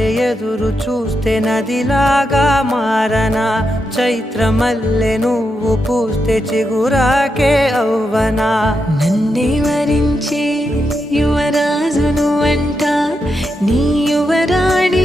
వలె ఎదురు చూస్తే నదిలాగా మారనా, చైత్రమల్లె నువ్వు పూస్తే చిగురాకే అవ్వనా. నన్నే వరించే యువరాజును అంట నీ యువరాజు